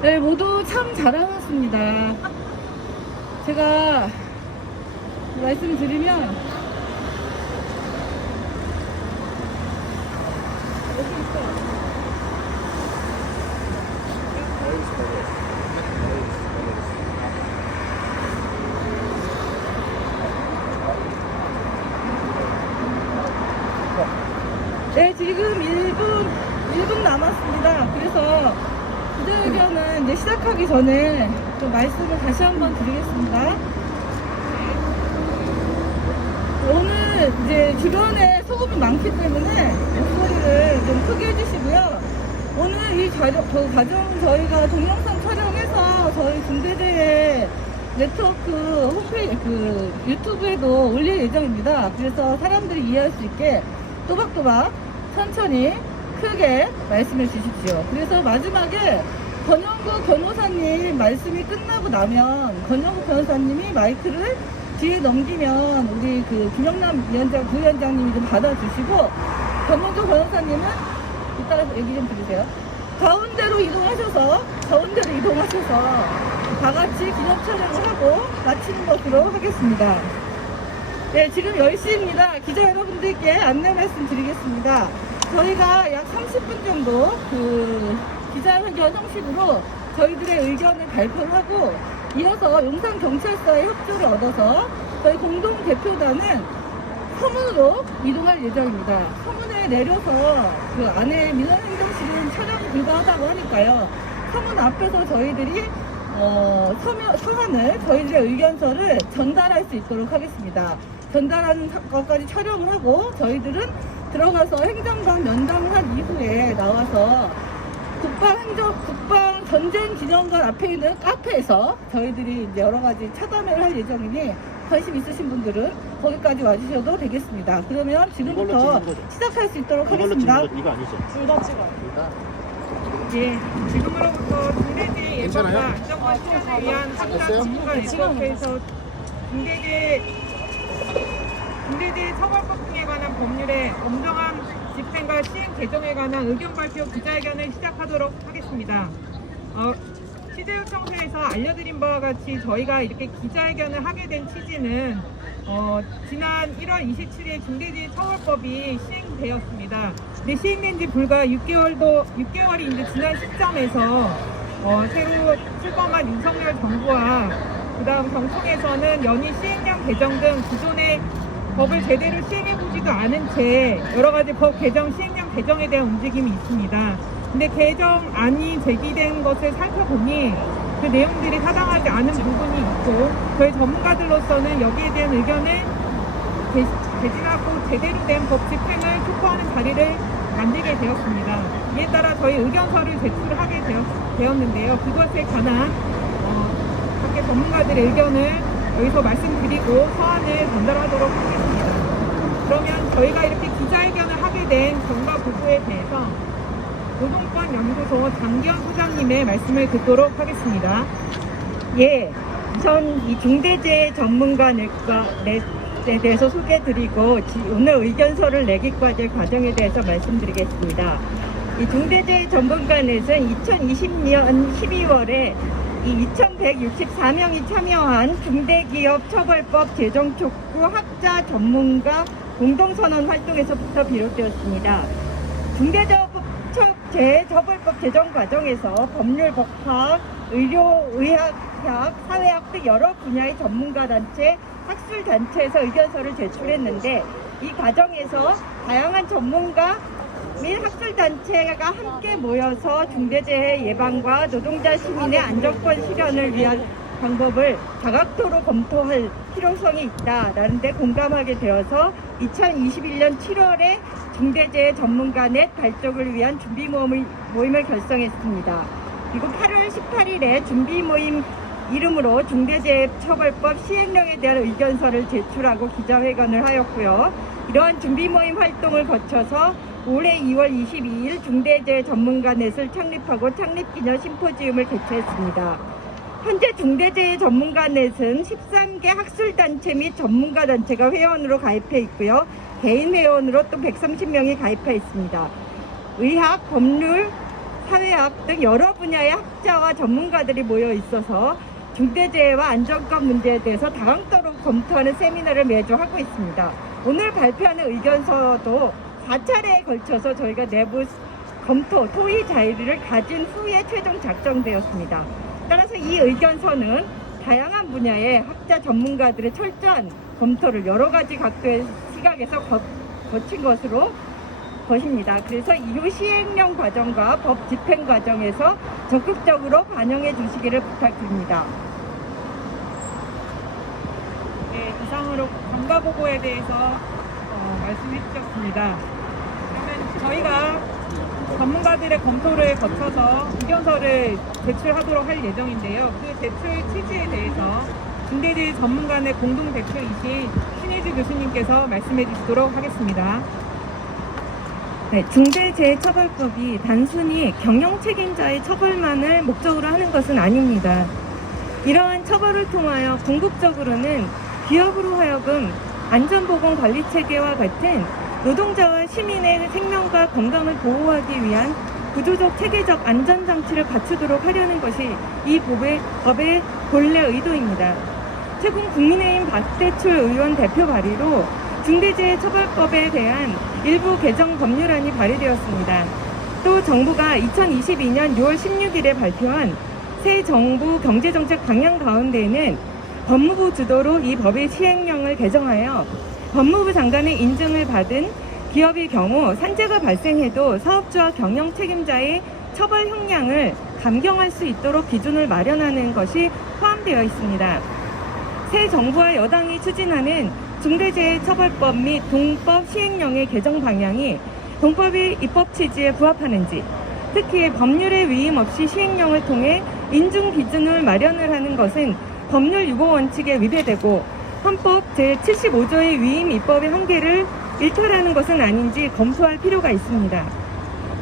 네, 모두 참 잘하셨습니다. 제가 말씀드리면 여기 있어요. 네, 지금 1분 남았습니다. 그래서 기자회견은 이제 시작하기 전에 좀 말씀을 다시 한번 드리겠습니다. 오늘 이제 주변에 소음이 많기 때문에 목소리를 좀 크게 해주시고요. 오늘 이 과정 저희가 동영상 촬영해서 저희 중대재해 네트워크 홈페이지 유튜브에도 올릴 예정입니다. 그래서 사람들이 이해할 수 있게 또박또박 천천히 크게 말씀해 주십시오. 그래서 마지막에 권영구 변호사님 말씀이 끝나고 나면 권영구 변호사님이 마이크를 뒤에 넘기면 우리 김영남 부위원장님이 좀 받아주시고, 권영구 변호사님은 이따가 얘기 좀 드리세요. 가운데로 이동하셔서 다 같이 기념 촬영을 하고 마치는 것으로 하겠습니다. 네, 지금 10시입니다. 기자 여러분들께 안내 말씀 드리겠습니다. 저희가 약 30분 정도 기자회견 형식으로 저희들의 의견을 발표를 하고, 이어서 용산경찰서의 협조를 얻어서 저희 공동대표단은 서문으로 이동할 예정입니다. 서문에 내려서 안에 민원행정실은 촬영이 불가하다고 하니까요. 서문 앞에서 저희들이 서한을, 저희들의 의견서를 전달할 수 있도록 하겠습니다. 전달하는 것까지 촬영을 하고, 저희들은 들어가서 행정관 면담을 한 이후에 나와서 국방 전쟁 기념관 앞에 있는 카페에서 저희들이 이제 여러 가지 차담회를 할 예정이니 관심 있으신 분들은 거기까지 와주셔도 되겠습니다. 그러면 지금부터 시작할 수 있도록 하겠습니다. 이거 아니죠? 둘 다 찍어요. 예. 지금으로부터 중대재해 예방과 안전과 실현을 위한 한국 전문가 네트워크에서 중대재해 처벌법 등에 관한 법률의 엄정한 집행과 시행 개정에 관한 의견 발표 기자회견을 시작하도록 하겠습니다. 취재 요청서에서 알려드린 바와 같이 저희가 이렇게 기자회견을 하게 된 취지는 지난 1월 27일 중대재해 처벌법이 시행되었습니다. 근데 시행된 지 불과 6개월이 이제 지난 시점에서 새로 출범한 윤석열 정부와 그다음 정청에서는 연이 시행령 개정 등 기존의 법을 제대로 시행해보지도 않은 채 여러 가지 법 개정, 시행령 개정에 대한 움직임이 있습니다. 근데 개정안이 제기된 것을 살펴보니 그 내용들이 타당하지 않은 부분이 있고, 저희 전문가들로서는 여기에 대한 의견을 개진하고 제대로 된 법 집행을 촉구하는 자리를 만들게 되었습니다. 이에 따라 저희 의견서를 제출하게 되었는데요. 그것에 관한 각계 전문가들의 의견을 여기서 말씀드리고 서한을 전달하도록 하겠습니다. 그러면 저희가 이렇게 기자회견을 하게 된 경과 보고에 대해서 노동권연구소 장기현 소장님의 말씀을 듣도록 하겠습니다. 예, 우선 이 중대재해 전문가 넷에 대해서 소개드리고 오늘 의견서를 내기까지 과정에 대해서 말씀드리겠습니다. 이 중대재해 전문가 넷은 2020년 12월에 이 2164명이 참여한 중대기업처벌법 제정 촉구 학자 전문가 공동선언 활동에서부터 비롯되었습니다. 중대재해처벌법 제정 과정에서 법률, 법학, 의료, 의학학, 사회학 등 여러 분야의 전문가단체, 학술단체에서 의견서를 제출했는데, 이 과정에서 다양한 전문가 및 학술단체가 함께 모여서 중대재해 예방과 노동자 시민의 안전권 실현을 위한 방법을 다각도로 검토할 필요성이 있다라는 데 공감하게 되어서 2021년 7월에 중대재해 전문가 넷 발족을 위한 준비 모임을 결성했습니다. 그리고 8월 18일에 준비 모임 이름으로 중대재해처벌법 시행령에 대한 의견서를 제출하고 기자회견을 하였고요. 이러한 준비 모임 활동을 거쳐서 올해 2월 22일 중대재해 전문가 넷을 창립하고 창립기념 심포지움을 개최했습니다. 현재 중대재해 전문가 넷은 13개 학술단체 및 전문가단체가 회원으로 가입해 있고요. 개인 회원으로 또 130명이 가입해 있습니다. 의학, 법률, 사회학 등 여러 분야의 학자와 전문가들이 모여 있어서 중대재해와 안전법 문제에 대해서 다음도록 검토하는 세미나를 매주 하고 있습니다. 오늘 발표하는 의견서도 4차례에 걸쳐서 저희가 내부 검토, 토의 자료를 가진 후에 최종 작성되었습니다. 따라서 이 의견서는 다양한 분야의 학자 전문가들의 철저한 검토를 여러 가지 각도의 시각에서 거친 것입니다. 그래서 이후 시행령 과정과 법 집행 과정에서 적극적으로 반영해 주시기를 부탁드립니다. 네, 이상으로 감가 보고에 대해서 말씀해 주셨습니다. 그러면 저희가 전문가들의 검토를 거쳐서 의견서를 제출하도록 할 예정인데요. 그 제출 취지에 대해서 중대재해 전문가의 공동 대표이신 신혜주 교수님께서 말씀해 주시도록 하겠습니다. 네, 중대재해처벌법이 단순히 경영 책임자의 처벌만을 목적으로 하는 것은 아닙니다. 이러한 처벌을 통하여 궁극적으로는 기업으로 하여금 안전보건관리체계와 같은 노동자와 시민의 생명과 건강을 보호하기 위한 구조적 체계적 안전장치를 갖추도록 하려는 것이 이 법의 본래 의도입니다. 최근 국민의힘 박대출 의원 대표 발의로 중대재해처벌법에 대한 일부 개정 법률안이 발의되었습니다. 또 정부가 2022년 6월 16일에 발표한 새 정부 경제정책 방향 가운데에는 법무부 주도로 이 법의 시행령을 개정하여 법무부 장관의 인증을 받은 기업의 경우 산재가 발생해도 사업주와 경영 책임자의 처벌 형량을 감경할 수 있도록 기준을 마련하는 것이 포함되어 있습니다. 새 정부와 여당이 추진하는 중대재해처벌법 및 동법 시행령의 개정 방향이 동법의 입법 취지에 부합하는지, 특히 법률의 위임 없이 시행령을 통해 인증 기준을 마련을 하는 것은 법률 유보 원칙에 위배되고 헌법 제75조의 위임 입법의 한계를 일탈하는 것은 아닌지 검토할 필요가 있습니다.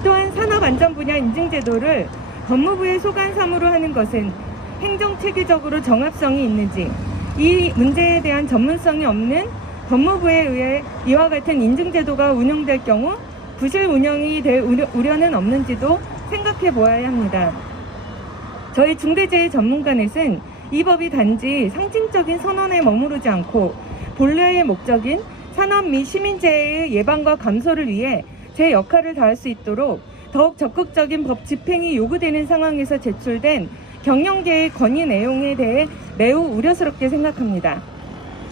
또한 산업안전 분야 인증제도를 법무부의 소관사무로 하는 것은 행정체계적으로 정합성이 있는지, 이 문제에 대한 전문성이 없는 법무부에 의해 이와 같은 인증제도가 운영될 경우 부실 운영이 될 우려는 없는지도 생각해 보아야 합니다. 저희 중대재해 전문가넷은 이 법이 단지 상징적인 선언에 머무르지 않고 본래의 목적인 산업 및 시민재해의 예방과 감소를 위해 제 역할을 다할 수 있도록 더욱 적극적인 법 집행이 요구되는 상황에서 제출된 경영계의 건의 내용에 대해 매우 우려스럽게 생각합니다.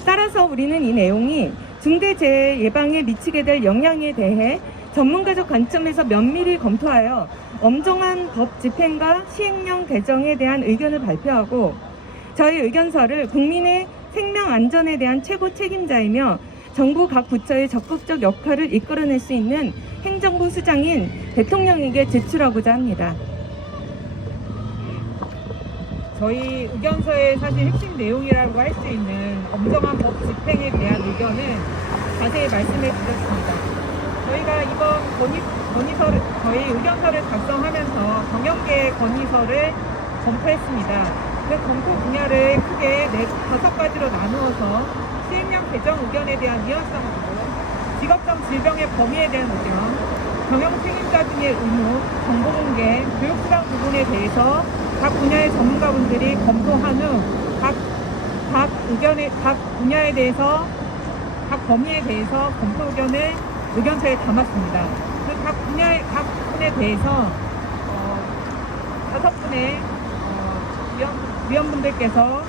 따라서 우리는 이 내용이 중대재해 예방에 미치게 될 영향에 대해 전문가적 관점에서 면밀히 검토하여 엄정한 법 집행과 시행령 개정에 대한 의견을 발표하고, 저희 의견서를 국민의 생명 안전에 대한 최고 책임자이며 정부 각 부처의 적극적 역할을 이끌어낼 수 있는 행정부 수장인 대통령에게 제출하고자 합니다. 저희 의견서의 사실 핵심 내용이라고 할 수 있는 엄정한 법 집행에 대한 의견은 자세히 말씀해 주셨습니다. 저희가 이번 저희 의견서를 작성하면서 경영계의 건의서를 검토했습니다. 그 검토 분야를 크게 5가지로 나누어서 시행령 개정 의견에 대한 위헌성 보고, 직업적 질병의 범위에 대한 의견, 경영 책임자 등의 의무, 정보 공개, 교육수당 부분에 대해서 각 분야의 전문가분들이 검토한 후 각 분야에 대해서, 각 범위에 대해서 검토 의견을 의견서에 담았습니다. 그 각 분에 대해서 5분의 위원분들께서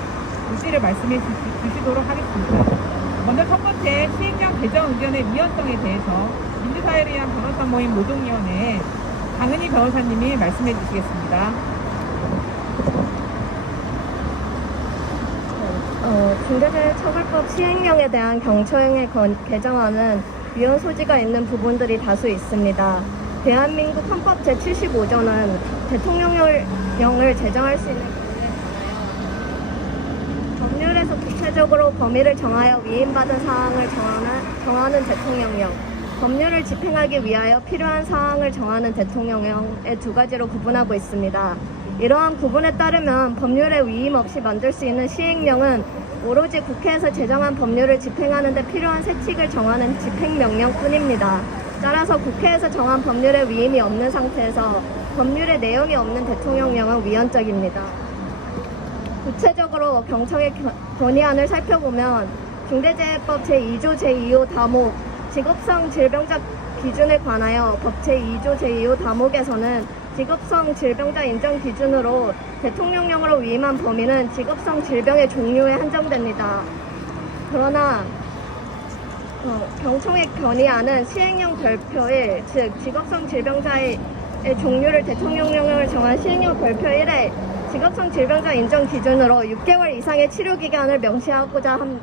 의지를 말씀해 주시도록 하겠습니다. 먼저 첫 번째, 시행령 개정 의견의 위헌성에 대해서 민주사회를 위한 변호사 모임 노동위원회 강은희 변호사님이 말씀해 주시겠습니다. 중대재해처벌법 시행령에 대한 경초행의 개정안은 위헌 소지가 있는 부분들이 다수 있습니다. 대한민국 헌법 제75조는 대통령령을 제정할 수 있는 법률에서 구체적으로 범위를 정하여 위임받은 사항을 정하는 대통령령, 법률을 집행하기 위하여 필요한 사항을 정하는 대통령령의 2가지로 구분하고 있습니다. 이러한 구분에 따르면 법률에 위임 없이 만들 수 있는 시행령은 오로지 국회에서 제정한 법률을 집행하는 데 필요한 세칙을 정하는 집행명령뿐입니다. 따라서 국회에서 정한 법률에 위임이 없는 상태에서 법률에 내용이 없는 대통령령은 위헌적입니다. 구체적으로 경청의 건의안을 살펴보면 중대재해법 제2조 제2호 다목 직업성 질병자 기준에 관하여 법 제2조 제2호 다목에서는 직업성 질병자 인정 기준으로 대통령령으로 위임한 범위는 직업성 질병의 종류에 한정됩니다. 그러나 경총의 건의안은 시행령 별표 1, 즉 직업성 질병자의 종류를 대통령령을 정한 시행령 별표 1에 직업성 질병자 인정 기준으로 6개월 이상의 치료 기간을 명시하고자 하고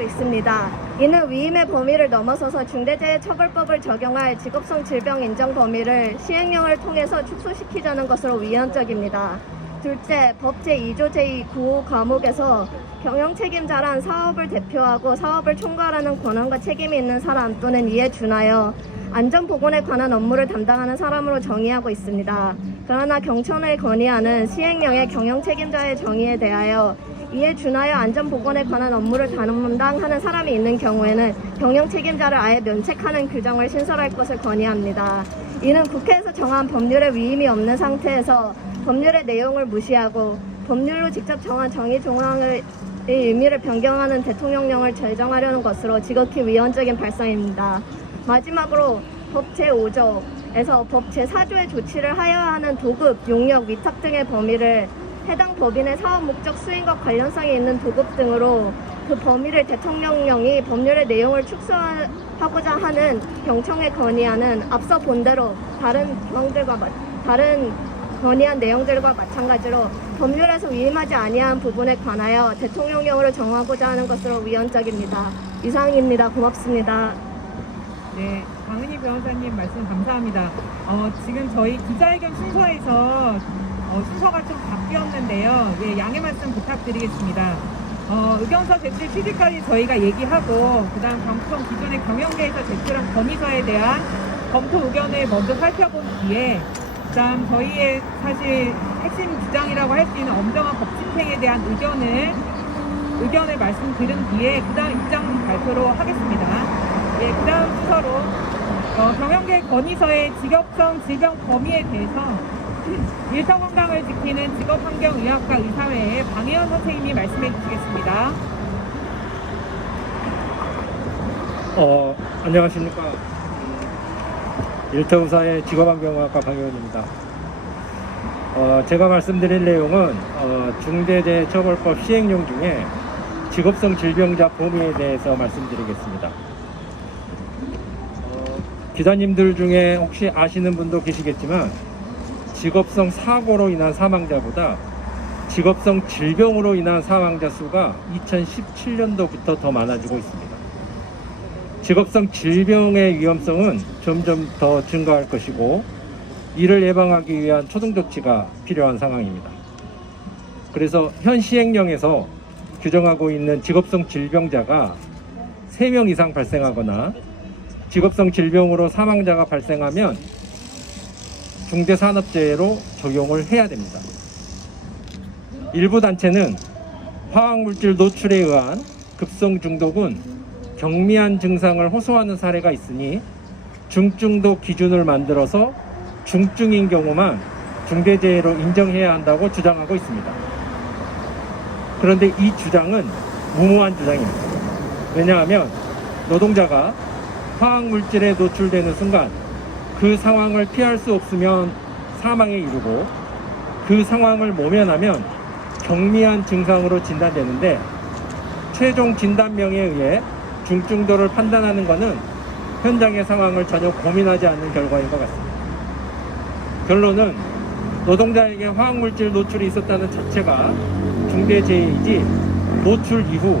있습니다. 이는 위임의 범위를 넘어서서 중대재해처벌법을 적용할 직업성 질병 인정 범위를 시행령을 통해서 축소시키자는 것으로 위헌적입니다. 둘째, 법 제2조 제2 과목에서 경영 책임자란 사업을 대표하고 사업을 총괄하는 권한과 책임이 있는 사람 또는 이에 준하여 안전보건에 관한 업무를 담당하는 사람으로 정의하고 있습니다. 그러나 경천의 건의안은 시행령의 경영 책임자의 정의에 대하여 이에 준하여 안전보건에 관한 업무를 담당하는 사람이 있는 경우에는 경영 책임자를 아예 면책하는 규정을 신설할 것을 건의합니다. 이는 국회에서 정한 법률에 위임이 없는 상태에서 법률의 내용을 무시하고 법률로 직접 정한 정의 조항의 의미를 변경하는 대통령령을 제정하려는 것으로 지극히 위헌적인 발상입니다. 마지막으로 법 제5조에서 법 제4조의 조치를 하여야 하는 도급, 용역, 위탁 등의 범위를 해당 법인의 사업 목적 수행과 관련성이 있는 도급 등으로 그 범위를 대통령령이 법률의 내용을 축소하고자 하는 경청의 건의안은 앞서 본대로 다른 건의안 내용들과 마찬가지로 법률에서 위임하지 아니한 부분에 관하여 대통령령으로 정하고자 하는 것으로 위헌적입니다. 이상입니다. 고맙습니다. 네, 강은희 변호사님 말씀 감사합니다. 지금 저희 기자회견 순서에서 순서가 좀 바뀌었는데요. 예, 양해 말씀 부탁드리겠습니다. 의견서 제출 취지까지 저희가 얘기하고 그다음 경청 기존의 경영계에서 제출한 건의서에 대한 검토 의견을 먼저 살펴본 뒤에 그다음 저희의 사실 핵심 주장이라고 할 수 있는 엄정한 법 집행에 대한 의견을 말씀드린 뒤에 그다음 입장 발표로 하겠습니다. 예, 그다음 순서로 경영계 건의서의 직업성 질병 범위에 대해서 일터건강을 지키는 직업환경의학과 의사회의 방혜연 선생님이 말씀해 주시겠습니다. 안녕하십니까. 일터의사의 직업환경의학과 방혜연입니다. 제가 말씀드릴 내용은 중대재해처벌법 시행령 중에 직업성 질병자 범위에 대해서 말씀드리겠습니다. 기자님들 중에 혹시 아시는 분도 계시겠지만 직업성 사고로 인한 사망자보다 직업성 질병으로 인한 사망자 수가 2017년도부터 더 많아지고 있습니다. 직업성 질병의 위험성은 점점 더 증가할 것이고 이를 예방하기 위한 초동 조치가 필요한 상황입니다. 그래서 현 시행령에서 규정하고 있는 직업성 질병자가 3명 이상 발생하거나 직업성 질병으로 사망자가 발생하면 중대산업재해로 적용을 해야 됩니다. 일부 단체는 화학물질 노출에 의한 급성 중독은 경미한 증상을 호소하는 사례가 있으니 중증도 기준을 만들어서 중증인 경우만 중대재해로 인정해야 한다고 주장하고 있습니다. 그런데 이 주장은 무모한 주장입니다. 왜냐하면 노동자가 화학물질에 노출되는 순간 그 상황을 피할 수 없으면 사망에 이르고 그 상황을 모면하면 경미한 증상으로 진단되는데 최종 진단명에 의해 중증도를 판단하는 것은 현장의 상황을 전혀 고민하지 않는 결과인 것 같습니다. 결론은 노동자에게 화학물질 노출이 있었다는 자체가 중대재해이지 노출 이후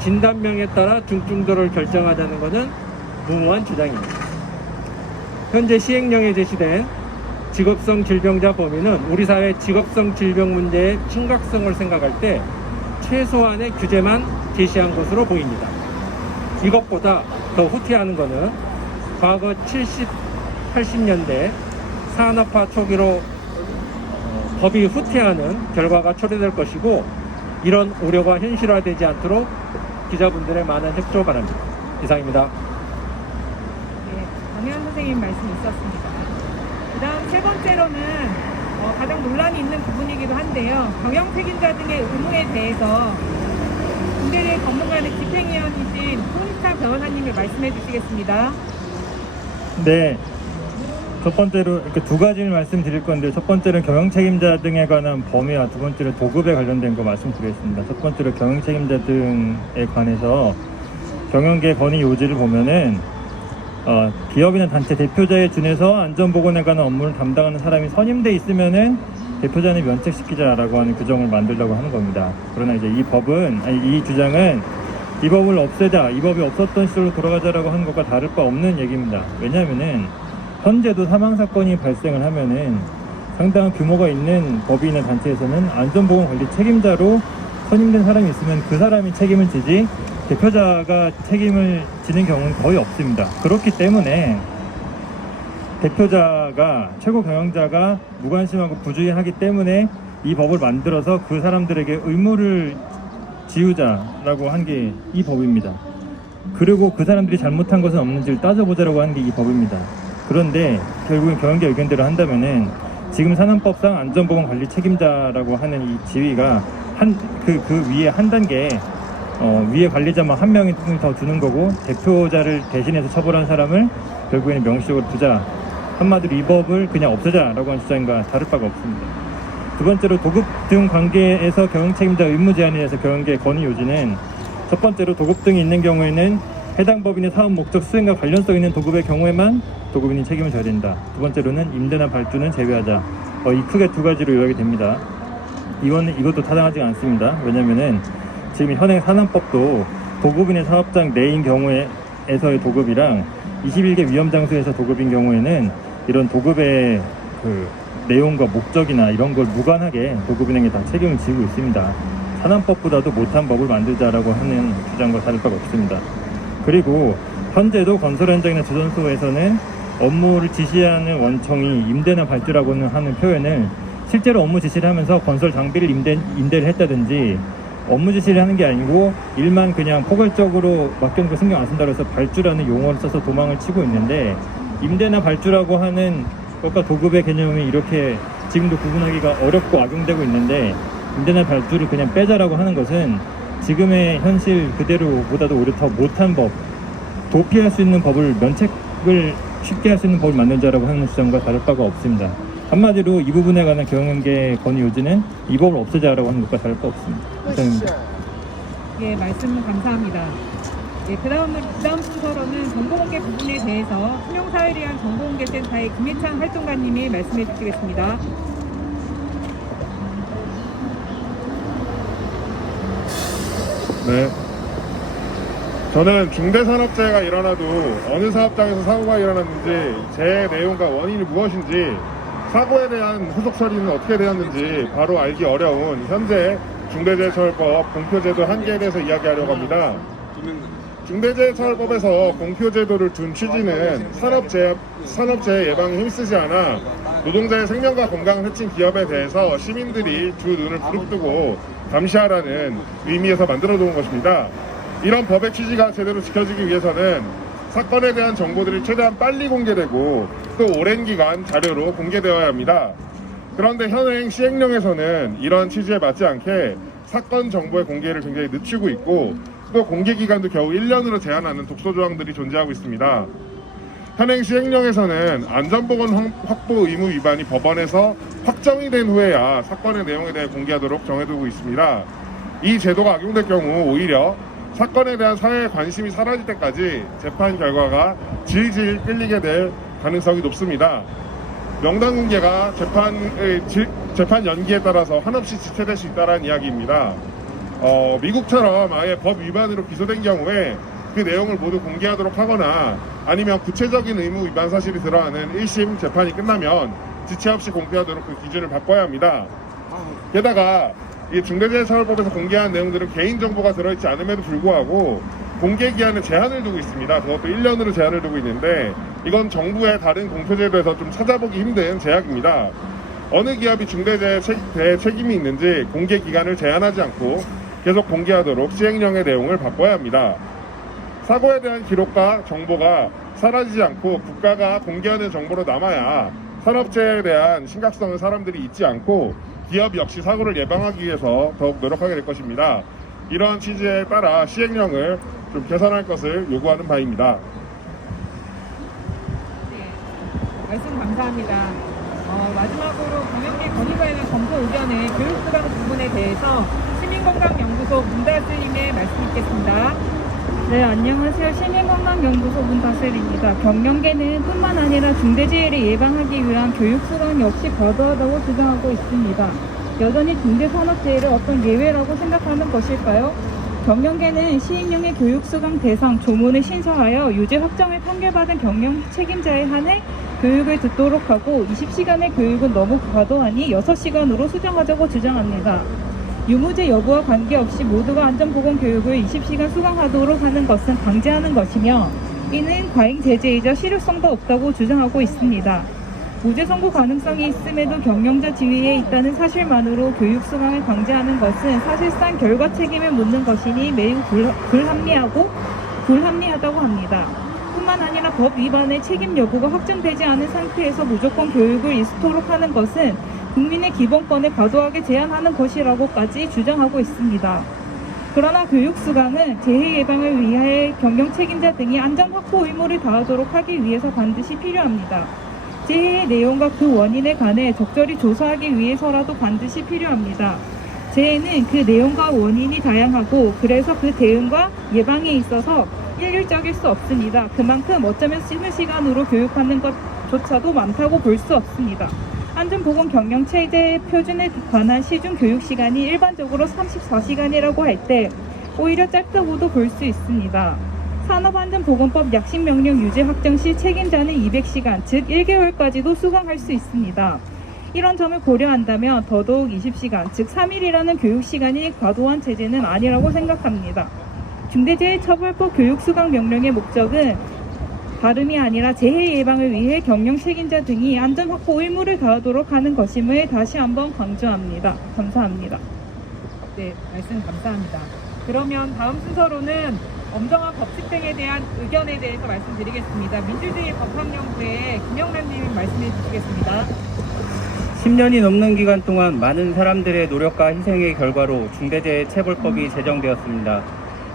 진단명에 따라 중증도를 결정하자는 것은 무모한 주장입니다. 현재 시행령에 제시된 직업성 질병자 범위는 우리 사회 직업성 질병 문제의 심각성을 생각할 때 최소한의 규제만 제시한 것으로 보입니다. 이것보다 더 후퇴하는 것은 과거 70, 80년대 산업화 초기로 법이 후퇴하는 결과가 초래될 것이고 이런 우려가 현실화되지 않도록 기자분들의 많은 협조 바랍니다. 이상입니다. 네, 방혜연 선생님 말씀 있었습니다. 그다음 세 번째로는 가장 논란이 있는 부분이기도 한데요. 경영 책임자 등의 의무에 대해서 중대재해 전문가의 집행위원이신 손희찬 변호사님이 말씀해 주시겠습니다. 네. 첫 번째로 이렇게 두 가지를 말씀드릴 건데, 첫 번째는 경영 책임자 등에 관한 범위와 두 번째로 도급에 관련된 거 말씀드리겠습니다. 첫 번째로 경영 책임자 등에 관해서 경영계 건의 요지를 보면은 기업이나 단체 대표자에 준해서 안전보건에 관한 업무를 담당하는 사람이 선임돼 있으면은 대표자는 면책시키자라고 하는 규정을 만들려고 하는 겁니다. 그러나 이제 이 주장은 이 법을 없애자, 이 법이 없었던 시절로 돌아가자라고 하는 것과 다를 바 없는 얘기입니다. 왜냐하면은 현재도 사망사건이 발생을 하면은 상당한 규모가 있는 법인이나 단체에서는 안전보건관리 책임자로 선임된 사람이 있으면 그 사람이 책임을 지지 대표자가 책임을 지는 경우는 거의 없습니다. 그렇기 때문에 대표자가, 최고 경영자가 무관심하고 부주의하기 때문에 이 법을 만들어서 그 사람들에게 의무를 지우자라고 한 게 이 법입니다. 그리고 그 사람들이 잘못한 것은 없는지를 따져보자라고 하는 게 이 법입니다. 그런데 결국엔 경영계 의견대로 한다면은 지금 산안법상 안전보건관리 책임자라고 하는 이 지위가 그 위에 한 단계 위에 관리자만 한 명이 더 두는 거고, 대표자를 대신해서 처벌한 사람을 결국에는 명시적으로 두자, 한마디로 이 법을 그냥 없애자라고 하는 주장과 다를 바가 없습니다. 두 번째로 도급 등 관계에서 경영 책임자 의무 제한에 대해서 경영계 건의 요지는, 첫 번째로 도급 등이 있는 경우에는 해당 법인의 사업 목적 수행과 관련성 있는 도급의 경우에만 도급인이 책임을 져야 된다. 두 번째로는 임대나 발주는 제외하자. 이 크게 두 가지로 요약이 됩니다. 이것도 타당하지 않습니다. 왜냐면은 지금 현행 산안법도 도급인의 사업장 내인 경우에서의 도급이랑 21개 위험장소에서 도급인 경우에는 이런 도급의 그 내용과 목적이나 이런 걸 무관하게 도급인에게 다 책임을 지고 있습니다. 산안법보다도 못한 법을 만들자라고 하는 주장과 다를 바가 없습니다. 그리고 현재도 건설 현장이나 조선소에서는 업무를 지시하는 원청이 임대나 발주라고 하는 표현을 실제로 업무 지시를 하면서 건설 장비를 임대를 했다든지, 업무 지시를 하는 게 아니고 일만 그냥 포괄적으로 맡겨놓고 신경 안 쓴다고 해서 발주라는 용어를 써서 도망을 치고 있는데, 임대나 발주라고 하는 것과 도급의 개념이 이렇게 지금도 구분하기가 어렵고 악용되고 있는데, 임대나 발주를 그냥 빼자라고 하는 것은 지금의 현실 그대로보다도 오히려 더 못한 법, 도피할 수 있는 법을, 면책을 쉽게 할 수 있는 법을 만들자라고 하는 주장과 다를 바가 없습니다. 한마디로 이 부분에 관한 경영계 건의 요지는 이 법을 없애자라고 하는 것과 다를 바 없습니다. 감사합니다. 예, 말씀 감사합니다. 예, 그다음 순서로는 정보공개 부분에 대해서 투명사회를 위한 정보공개센터의 김혜찬 활동가님이 말씀해 주시겠습니다. 네. 저는 중대산업재해가 일어나도 어느 사업장에서 사고가 일어났는지, 재해 내용과 원인이 무엇인지, 사고에 대한 후속 처리는 어떻게 되었는지 바로 알기 어려운 현재 중대재해처벌법 공표제도 한계에 대해서 이야기하려고 합니다. 중대재해처벌법에서 공표제도를 둔 취지는 산업재해 예방에 힘쓰지 않아 노동자의 생명과 건강을 해친 기업에 대해서 시민들이 두 눈을 부릅뜨고 감시하라는 의미에서 만들어 놓은 것입니다. 이런 법의 취지가 제대로 지켜지기 위해서는 사건에 대한 정보들이 최대한 빨리 공개되고 또 오랜 기간 자료로 공개되어야 합니다. 그런데 현행 시행령에서는 이러한 취지에 맞지 않게 사건 정보의 공개를 굉장히 늦추고 있고, 또 공개 기간도 겨우 1년으로 제한하는 독소 조항들이 존재하고 있습니다. 현행 시행령에서는 안전보건 확보 의무 위반이 법원에서 확정이 된 후에야 사건의 내용에 대해 공개하도록 정해두고 있습니다. 이 제도가 악용될 경우 오히려 사건에 대한 사회의 관심이 사라질 때까지 재판 결과가 질질 끌리게 될 가능성이 높습니다. 명단 공개가 재판 연기에 따라서 한없이 지체될 수 있다는 이야기입니다. 미국처럼 아예 법 위반으로 기소된 경우에 그 내용을 모두 공개하도록 하거나, 아니면 구체적인 의무 위반 사실이 들어가는 1심 재판이 끝나면 지체 없이 공개하도록 그 기준을 바꿔야 합니다. 게다가 이 중대재해처벌법에서 공개한 내용들은 개인정보가 들어있지 않음에도 불구하고 공개 기한에 제한을 두고 있습니다. 그것도 1년으로 제한을 두고 있는데, 이건 정부의 다른 공표제도에서 좀 찾아보기 힘든 제약입니다. 어느 기업이 중대재해 책임이 있는지 공개 기간을 제한하지 않고 계속 공개하도록 시행령의 내용을 바꿔야 합니다. 사고에 대한 기록과 정보가 사라지지 않고 국가가 공개하는 정보로 남아야 산업재해에 대한 심각성을 사람들이 잊지 않고 기업 역시 사고를 예방하기 위해서 더욱 노력하게 될 것입니다. 이러한 취지에 따라 시행령을 좀 개선할 것을 요구하는 바입니다. 말씀 감사합니다. 마지막으로 경영계 건의관의 검토 의견의 교육수강 부분에 대해서 시민건강연구소 문다슬님의 말씀 있겠습니다. 네, 안녕하세요. 시민건강연구소 문다슬입니다. 경영계는 뿐만 아니라 중대재해를 예방하기 위한 교육수강 역시 과도하다고 주장하고 있습니다. 여전히 중대산업재해를 어떤 예외라고 생각하는 것일까요? 경영계는 시행령의 교육수강 대상 조문을 신설하여 유죄 확정을 판결받은 경영 책임자에 한해 교육을 듣도록 하고 20시간의 교육은 너무 과도하니 6시간으로 수정하자고 주장합니다. 유무죄 여부와 관계없이 모두가 안전보건 교육을 20시간 수강하도록 하는 것은 강제하는 것이며 이는 과잉 제재이자 실효성도 없다고 주장하고 있습니다. 무죄 선고 가능성이 있음에도 경영자 지위에 있다는 사실만으로 교육 수강을 강제하는 것은 사실상 결과 책임을 묻는 것이니 매우 불합리하다고 합니다. 뿐만 아니라 법 위반의 책임 여부가 확정되지 않은 상태에서 무조건 교육을 이수토록 하는 것은 국민의 기본권을 과도하게 제한하는 것이라고까지 주장하고 있습니다. 그러나 교육 수강은 재해 예방을 위해 경영 책임자 등이 안전 확보 의무를 다하도록 하기 위해서 반드시 필요합니다. 재해의 내용과 그 원인에 관해 적절히 조사하기 위해서라도 반드시 필요합니다. 재해는 그 내용과 원인이 다양하고 그래서 그 대응과 예방에 있어서 일률적일 수 없습니다. 그만큼 어쩌면 쉬는 시간으로 교육하는 것조차도 많다고 볼 수 없습니다. 안전보건 경영체제 표준에 관한 시중 교육 시간이 일반적으로 34시간이라고 할 때 오히려 짧다고도 볼 수 있습니다. 산업안전보건법 약식명령 유죄 확정 시 책임자는 200시간, 즉 1개월까지도 수강할 수 있습니다. 이런 점을 고려한다면 더더욱 20시간, 즉 3일이라는 교육시간이 과도한 제재는 아니라고 생각합니다. 중대재해처벌법 교육수강 명령의 목적은 다름이 아니라 재해 예방을 위해 경영 책임자 등이 안전확보 의무를 다하도록 하는 것임을 다시 한번 강조합니다. 감사합니다. 네, 말씀 감사합니다. 그러면 다음 순서로는 엄정한 법 집행에 대한 의견에 대해서 말씀드리겠습니다. 민주주의 법학연구회 김영란님이 말씀해 주시겠습니다. 10년이 넘는 기간 동안 많은 사람들의 노력과 희생의 결과로 중대재해처벌법이 제정되었습니다.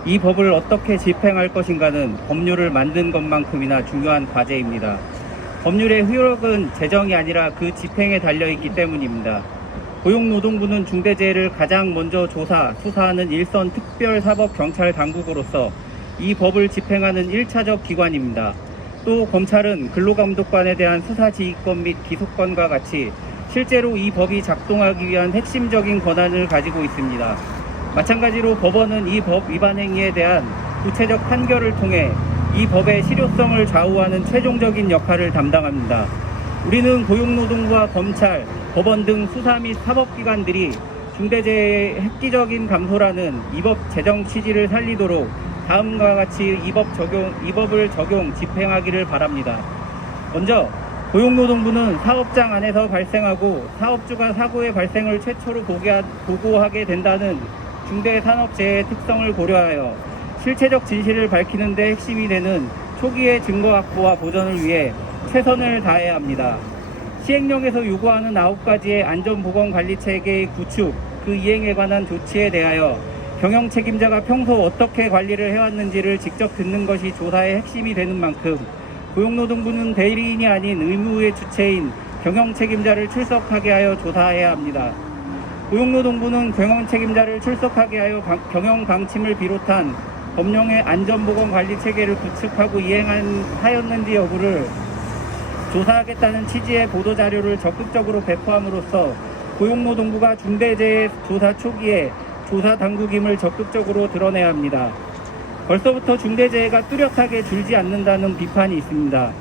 이 법을 어떻게 집행할 것인가는 법률을 만든 것만큼이나 중요한 과제입니다. 법률의 효력은 제정이 아니라 그 집행에 달려있기 때문입니다. 고용노동부는 중대재해를 가장 먼저 조사, 수사하는 일선 특별사법경찰 당국으로서 이 법을 집행하는 1차적 기관입니다. 또 검찰은 근로감독관에 대한 수사지휘권 및 기소권과 같이 실제로 이 법이 작동하기 위한 핵심적인 권한을 가지고 있습니다. 마찬가지로 법원은 이 법 위반 행위에 대한 구체적 판결을 통해 이 법의 실효성을 좌우하는 최종적인 역할을 담당합니다. 우리는 고용노동부와 검찰, 법원 등 수사 및 사법기관들이 중대재해의 획기적인 감소라는 이 법 제정 취지를 살리도록 다음과 같이 이 법을 적용, 집행하기를 바랍니다. 먼저 고용노동부는 사업장 안에서 발생하고 사업주가 사고의 발생을 최초로 보고하게 된다는 중대산업재해의 특성을 고려하여 실체적 진실을 밝히는 데 핵심이 되는 초기의 증거 확보와 보전을 위해 최선을 다해야 합니다. 시행령에서 요구하는 9가지의 안전보건관리체계의 구축, 그 이행에 관한 조치에 대하여 경영 책임자가 평소 어떻게 관리를 해왔는지를 직접 듣는 것이 조사의 핵심이 되는 만큼 고용노동부는 대리인이 아닌 의무의 주체인 경영 책임자를 출석하게 하여 조사해야 합니다. 고용노동부는 경영 책임자를 출석하게 하여 경영 방침을 비롯한 법령의 안전보건 관리 체계를 구축하고 이행하였는지 여부를 조사하겠다는 취지의 보도자료를 적극적으로 배포함으로써 고용노동부가 중대재해 조사 초기에 조사 당국임을 적극적으로 드러내야 합니다. 벌써부터 중대재해가 뚜렷하게 줄지 않는다는 비판이 있습니다.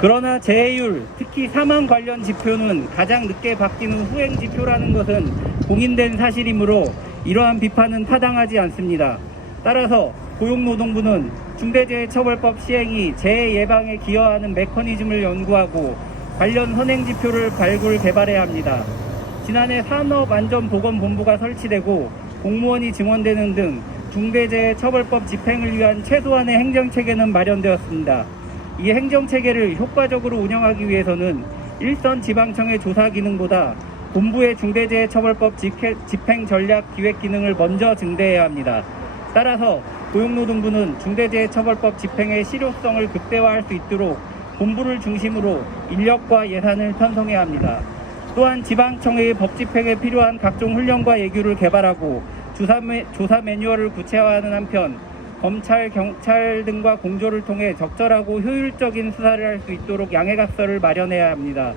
그러나 재해율, 특히 사망 관련 지표는 가장 늦게 바뀌는 후행 지표라는 것은 공인된 사실이므로 이러한 비판은 타당하지 않습니다. 따라서 고용노동부는 중대재해처벌법 시행이 재해 예방에 기여하는 메커니즘을 연구하고 관련 선행지표를 발굴 개발해야 합니다. 지난해 산업안전보건본부가 설치되고 공무원이 증원되는 등 중대재해처벌법 집행을 위한 최소한의 행정체계는 마련되었습니다. 이 행정체계를 효과적으로 운영하기 위해서는 일선 지방청의 조사 기능보다 본부의 중대재해처벌법 집행 전략 기획 기능을 먼저 증대해야 합니다. 따라서 고용노동부는 중대재해처벌법 집행의 실효성을 극대화할 수 있도록 본부를 중심으로 인력과 예산을 편성해야 합니다. 또한 지방청의 법 집행에 필요한 각종 훈련과 예규를 개발하고 조사 매뉴얼을 구체화하는 한편 검찰, 경찰 등과 공조를 통해 적절하고 효율적인 수사를 할 수 있도록 양해각서를 마련해야 합니다.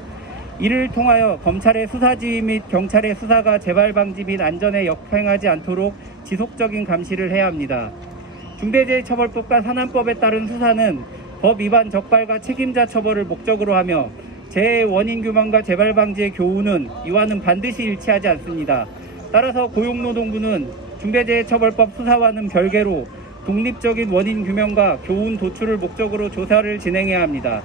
이를 통하여 검찰의 수사지휘 및 경찰의 수사가 재발 방지 및 안전에 역행하지 않도록 지속적인 감시를 해야 합니다. 중대재해처벌법과 산안법에 따른 수사는 법 위반 적발과 책임자 처벌을 목적으로 하며 재해 원인 규명과 재발 방지의 교훈은 이와는 반드시 일치하지 않습니다. 따라서 고용노동부는 중대재해처벌법 수사와는 별개로 독립적인 원인 규명과 교훈 도출을 목적으로 조사를 진행해야 합니다.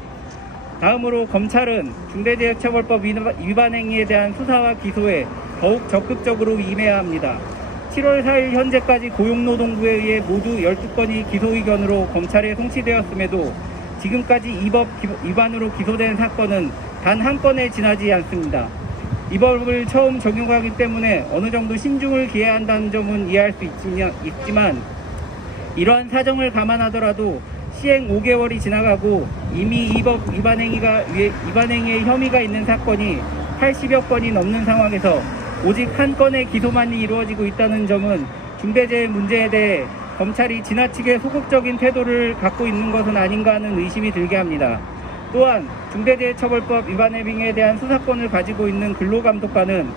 다음으로 검찰은 중대재해처벌법 위반 행위에 대한 수사와 기소에 더욱 적극적으로 임해야 합니다. 7월 4일 현재까지 고용노동부에 의해 모두 12건이 기소 의견으로 검찰에 송치되었음에도 지금까지 이 법 위반으로 기소된 사건은 단 한 건에 지나지 않습니다. 이 법을 처음 적용하기 때문에 어느 정도 신중을 기해야 한다는 점은 이해할 수 있지만 이러한 사정을 감안하더라도 시행 5개월이 지나가고 이미 이 법 위반 행위의 혐의가 있는 사건이 80여 건이 넘는 상황에서 오직 한 건의 기소만이 이루어지고 있다는 점은 중대재해 문제에 대해 검찰이 지나치게 소극적인 태도를 갖고 있는 것은 아닌가 하는 의심이 들게 합니다. 또한 중대재해처벌법 위반 행위에 대한 수사권을 가지고 있는 근로감독관은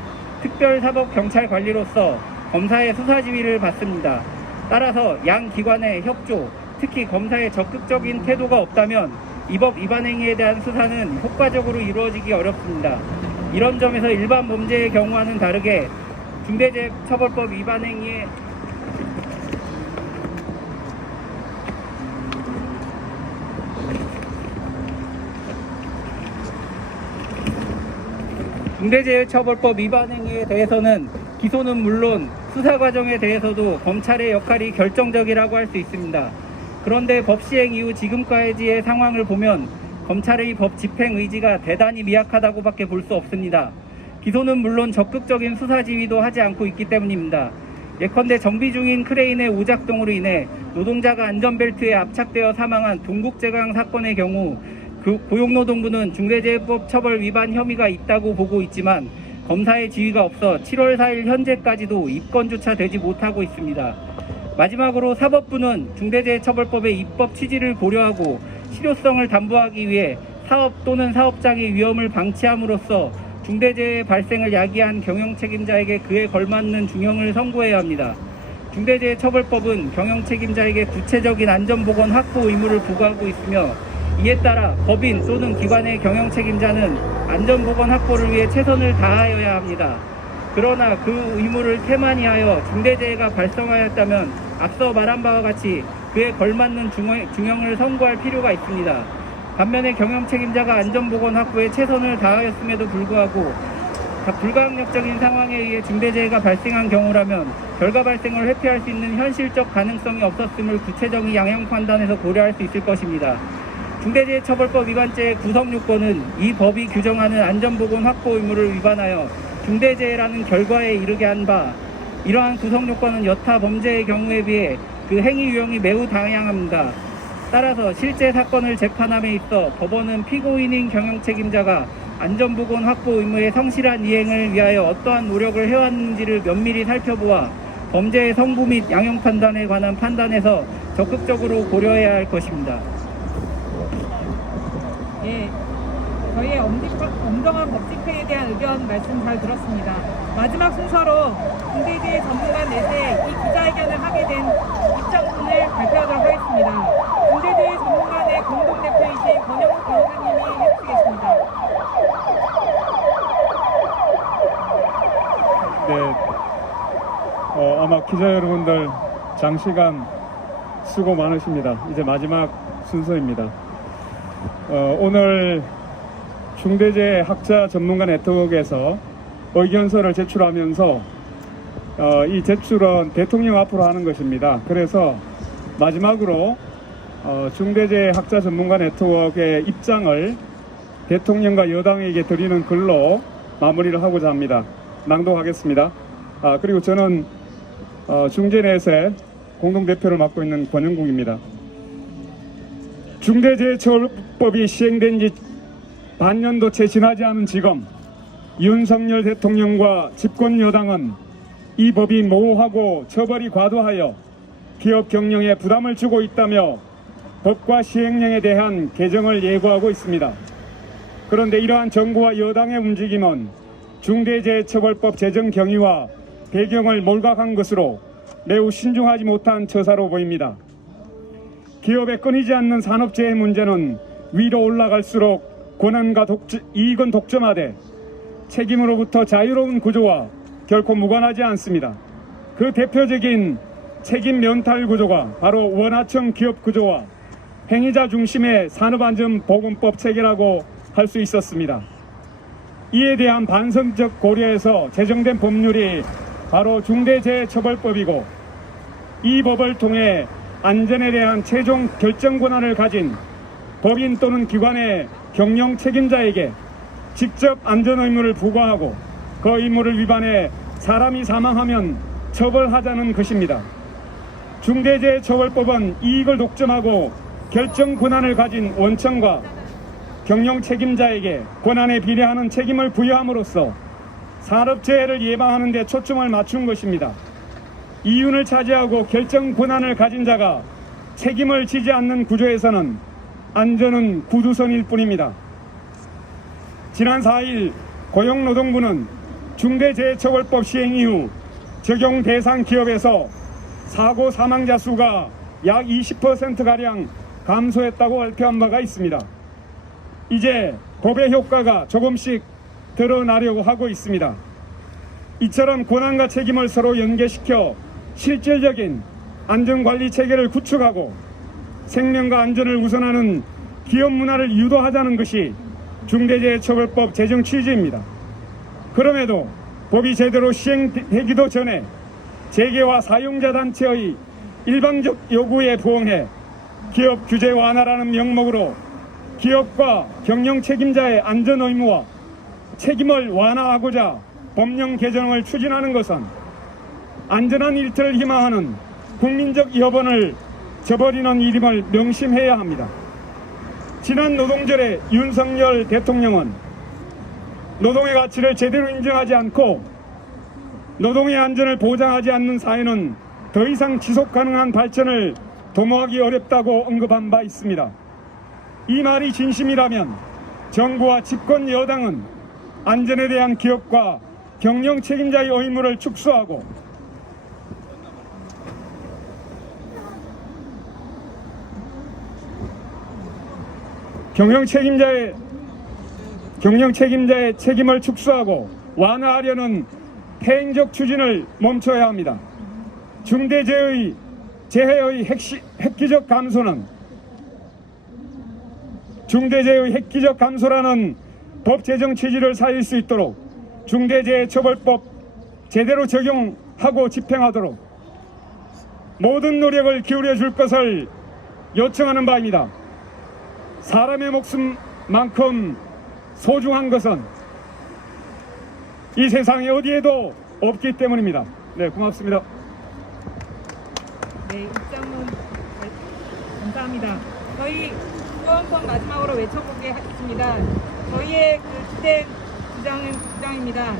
특별사법경찰관리로서 검사의 수사지휘를 받습니다. 따라서 양 기관의 협조, 특히 검사의 적극적인 태도가 없다면 이 법 위반 행위에 대한 수사는 효과적으로 이루어지기 어렵습니다. 이런 점에서 일반 범죄의 경우와는 다르게 중대재해처벌법 위반 행위에 중대재해처벌법 위반 행위에 대해서는 기소는 물론 수사 과정에 대해서도 검찰의 역할이 결정적이라고 할 수 있습니다. 그런데 법 시행 이후 지금까지의 상황을 보면 검찰의 법 집행 의지가 대단히 미약하다고밖에 볼 수 없습니다. 기소는 물론 적극적인 수사 지휘도 하지 않고 있기 때문입니다. 예컨대 정비 중인 크레인의 오작동으로 인해 노동자가 안전벨트에 압착되어 사망한 동국제강 사건의 경우 고용노동부는 중대재해법 처벌 위반 혐의가 있다고 보고 있지만 검사의 지휘가 없어 7월 4일 현재까지도 입건조차 되지 못하고 있습니다. 마지막으로 사법부는 중대재해처벌법의 입법 취지를 고려하고 실효성을 담보하기 위해 사업 또는 사업장의 위험을 방치함으로써 중대재해 발생을 야기한 경영책임자에게 그에 걸맞는 중형을 선고해야 합니다. 중대재해처벌법은 경영책임자에게 구체적인 안전보건 확보 의무를 부과하고 있으며 이에 따라 법인 또는 기관의 경영책임자는 안전보건 확보를 위해 최선을 다하여야 합니다. 그러나 그 의무를 태만히하여 중대재해가 발생하였다면 앞서 말한 바와 같이 그에 걸맞는 중형을 선고할 필요가 있습니다. 반면에 경영책임자가 안전보건 확보에 최선을 다하였음에도 불구하고 불가항력적인 상황에 의해 중대재해가 발생한 경우라면 결과 발생을 회피할 수 있는 현실적 가능성이 없었음을 구체적인 양형 판단에서 고려할 수 있을 것입니다. 중대재해처벌법 위반죄의 구성 요건은 이 법이 규정하는 안전보건 확보 의무를 위반하여 중대재해라는 결과에 이르게 한 바, 이러한 구성 요건은 여타 범죄의 경우에 비해 그 행위 유형이 매우 다양합니다. 따라서 실제 사건을 재판함에 있어 법원은 피고인인 경영책임자가 안전보건 확보 의무의 성실한 이행을 위하여 어떠한 노력을 해왔는지를 면밀히 살펴보아 범죄의 성부 및 양형 판단에 관한 판단에서 적극적으로 고려해야 할 것입니다. 예, 저희의 엄정한 법 집행에 대한 의견 말씀 잘 들었습니다. 마지막 순서로 중대재해 전문가 넷에 이 기자회견을 하게 된 입장문을 발표하도록 하겠습니다. 중대재해 전문가 넷 공동대표이신 권영욱 변호사님이 해주시겠습니다. 네, 아마 기자 여러분들 장시간 수고 많으십니다. 이제 마지막 순서입니다. 오늘 중대재해학자 전문가 네트워크에서 의견서를 제출하면서 이 제출은 대통령 앞으로 하는 것입니다. 그래서 마지막으로 중대재해학자 전문가 네트워크의 입장을 대통령과 여당에게 드리는 글로 마무리를 하고자 합니다. 낭독하겠습니다. 그리고 저는 중재넷의 공동대표를 맡고 있는 권영국입니다. 중대재해처벌법이 시행된 지 반년도 채 지나지 않은 지금 윤석열 대통령과 집권 여당은 이 법이 모호하고 처벌이 과도하여 기업 경영에 부담을 주고 있다며 법과 시행령에 대한 개정을 예고하고 있습니다. 그런데 이러한 정부와 여당의 움직임은 중대재해처벌법 제정 경위와 배경을 몰각한 것으로 매우 신중하지 못한 처사로 보입니다. 기업의 끊이지 않는 산업재해 문제는 위로 올라갈수록 권한과 이익은 독점하되 책임으로부터 자유로운 구조와 결코 무관하지 않습니다. 그 대표적인 책임 면탈 구조가 바로 원하청 기업 구조와 행위자 중심의 산업안전보건법 체계라고 할 수 있었습니다. 이에 대한 반성적 고려에서 제정된 법률이 바로 중대재해처벌법이고 이 법을 통해 안전에 대한 최종 결정 권한을 가진 법인 또는 기관의 경영 책임자에게 직접 안전 의무를 부과하고 그 의무를 위반해 사람이 사망하면 처벌하자는 것입니다. 중대재해처벌법은 이익을 독점하고 결정 권한을 가진 원청과 경영 책임자에게 권한에 비례하는 책임을 부여함으로써 산업재해를 예방하는 데 초점을 맞춘 것입니다. 이윤을 차지하고 결정 권한을 가진 자가 책임을 지지 않는 구조에서는 안전은 구두선일 뿐입니다. 지난 4일 고용노동부는 중대재해처벌법 시행 이후 적용 대상 기업에서 사고 사망자 수가 약 20%가량 감소했다고 발표한 바가 있습니다. 이제 법의 효과가 조금씩 드러나려고 하고 있습니다. 이처럼 권한과 책임을 서로 연계시켜 실질적인 안전관리 체계를 구축하고 생명과 안전을 우선하는 기업 문화를 유도하자는 것이 중대재해처벌법 제정 취지입니다. 그럼에도 법이 제대로 시행되기도 전에 재계와 사용자 단체의 일방적 요구에 부응해 기업 규제 완화라는 명목으로 기업과 경영 책임자의 안전 의무와 책임을 완화하고자 법령 개정을 추진하는 것은 안전한 일터를 희망하는 국민적 여번을 저버리는 일임을 명심해야 합니다. 지난 노동절에 윤석열 대통령은 노동의 가치를 제대로 인정하지 않고 노동의 안전을 보장하지 않는 사회는 더 이상 지속 가능한 발전을 도모하기 어렵다고 언급한 바 있습니다. 이 말이 진심이라면 정부와 집권 여당은 안전에 대한 기업과 경영 책임자의 의무를 축소하고 경영 책임자의 책임을 축소하고 완화하려는 폐행적 추진을 멈춰야 합니다. 중대재해의 획기적 감소라는 법 제정 취지를 살릴 수 있도록 중대재해처벌법 제대로 적용하고 집행하도록 모든 노력을 기울여 줄 것을 요청하는 바입니다. 사람의 목숨만큼 소중한 것은 이 세상에 어디에도 없기 때문입니다. 네, 고맙습니다. 네, 입장은 감사합니다. 저희 또 한 번 마지막으로 외쳐보게 하겠습니다. 저희의 그 주장입니다.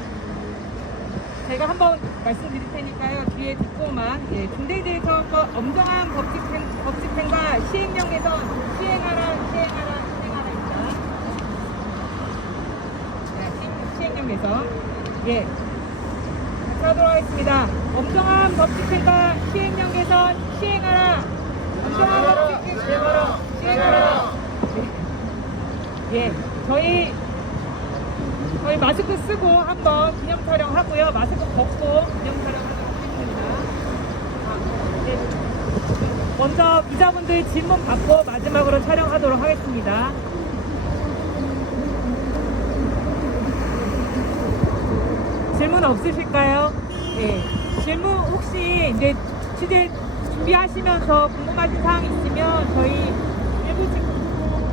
제가 한번 말씀드릴 테니까요. 뒤에 듣고만 중대재해처벌법 엄정한 법 집행과 시행령 개선 시행하라입니다. 시행령 개선 같이 하도록 하겠습니다. 엄정한 법 집행과 시행령 개선 시행하라. 엄정한 법 집행 시행하라. 저희 마스크 쓰고 한번 기념 촬영하고요. 마스크 벗고 기념 촬영하도록 하겠습니다. 먼저 기자분들 질문 받고 마지막으로 촬영하도록 하겠습니다. 없으실까요? 네. 질문 혹시 이제 취재 준비하시면서 궁금하신 사항 있으면 저희 일부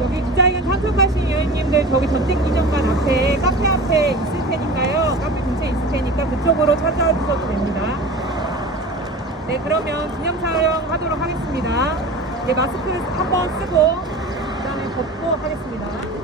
여기 기자회견 참석하신 위원님들 저기 전쟁기념관 앞에 카페 앞에 있을 테니까요. 카페 근처에 있을 테니까 그쪽으로 찾아와 주셔도 됩니다. 네, 그러면 기념 촬영하도록 하겠습니다. 네, 마스크 한번 쓰고 그다음에 벗고 하겠습니다.